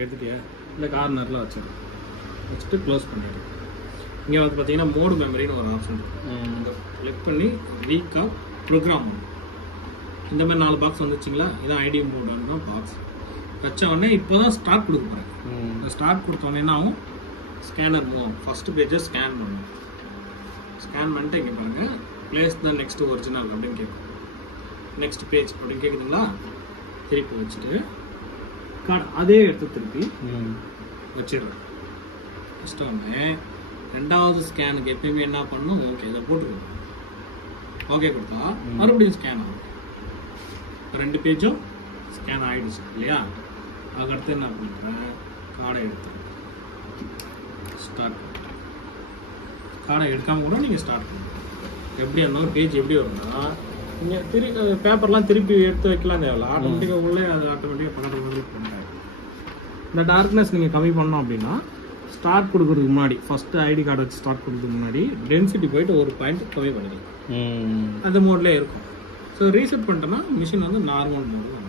எடுத்துட்டியா இந்த கார்னரில் வச்சுட்டு க்ளோஸ் பண்ணிடு. இங்கே வந்து பார்த்தீங்கன்னா மோடு மெமரின்னு ஒரு ஆப்ஷன் இங்கே கிளிக் பண்ணி ரீகால் ப்ரோக்ராம் இந்த மாதிரி 4 பாக்ஸ் வந்துச்சுங்களா, இதான் ஐடி மோடுன்னு பாக்ஸ் வச்ச உடனே இப்போ தான் ஸ்டார்ட் கொடுக்க போகிறேன். ஸ்டார்ட் கொடுத்தோடனே என்ன ஆகும், ஸ்கேனர் மூவ் ஃபஸ்ட்டு பேஜை ஸ்கேன் பண்ணும். ஸ்கேன் பண்ணிட்டு இங்கே பாருங்கள் பிளேஸ் த நெக்ஸ்ட் ஒரிஜினல் அப்படின்னு கேட்கும். நெக்ஸ்ட் பேஜ் அப்படின்னு கேட்குதுங்களா, திருப்பி வச்சுட்டு அதே எடுத்து திருப்பி வச்சிடுறேன். ஃபஸ்ட்டு உடனே 2வது ஸ்கேனுக்கு எப்பயுமே என்ன பண்ணணும், ஓகே இதை போட்டுருவோம். ஓகே கொடுத்தா மறுபடியும் ஸ்கேன் ஆகும். 2 பேஜும் ஸ்கேன் ஆகிடுச்சு இல்லையா. அதுக்கடுத்து என்ன பண்ணுறேன், கார்டை எடுத்து ஸ்டார்ட். கார்டை எடுக்காமல் கூட நீங்கள் ஸ்டார்ட் பண்ணுங்க. எப்படி இருந்தாலும் பேஜ் எப்படி வரும்னா, நீங்கள் பேப்பர்லாம் திருப்பி எடுத்து வைக்கலாம் தேவையில்ல, ஆட்டோமேட்டிக்காக உள்ளே அது ஆட்டோமேட்டிக்காக பண்ணுற மாதிரி பண்ணுறாங்க. இந்த டார்க்னஸ் நீங்கள் கம்மி பண்ணோம் அப்படின்னா ஸ்டார்ட் கொடுக்குறதுக்கு முன்னாடி ஃபஸ்ட்டு ஐடி கார்டு வச்சு ஸ்டார்ட் கொடுக்குறதுக்கு முன்னாடி டென்சிட்டி போயிட்டு ஒரு பாயிண்ட் கம்மி பண்ணிக்கலாம். அந்த மோட்லேயே இருக்கும். ஸோ ரீசெட் பண்ணிட்டோன்னா மிஷின் வந்து நார்மல் மோடு தான்.